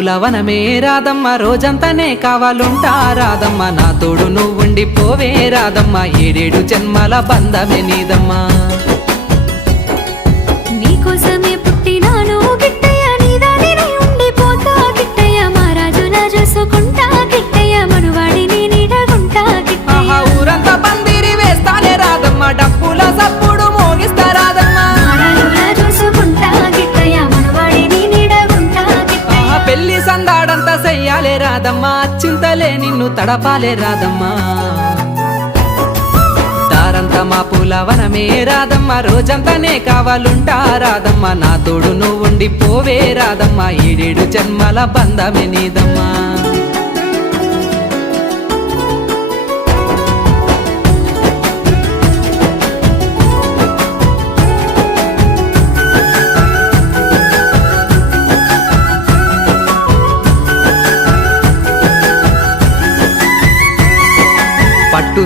పూల వనమే రాధమ్మ రోజంతానే కావాలుంటా రాధమ్మ నా తోడు నువ్వుండి పోవే రాధమ్మ ఏడేడు జన్మల బంధమే నీదమ్మా నీకోసమే పుట్టినాను గిట్టయ్య నీదానినే ఉండిపోతా గిట్టయ్య మా రాజులా చూసుకుంటా గిట్టయ్య మనువాడిని నీడగుంటా గిట్టయ్య ఊరంతా పందిరి వేస్తానే రాధమ్మ డప్పుల సప్పుడు మోగిస్తా రాధమ్మ రాజులా చూసుకుంటా గిట్టయ్య మనువాడిని నీడగుంటా గిట్టయ్య పెళ్లి సందాడంతా చెయ్యాలే రాధమ్మ చింతలే నిన్ను తడపాలే రాధమ్మ దారంతా మా పూల వనమే రాధమ్మ రోజంతానే కావాలుంటా రాధమ్మ నా తోడు నువ్వుండి పోవే రాధమ్మ ఏడేడు జన్మల బంధమే నీదమ్మా పట్టు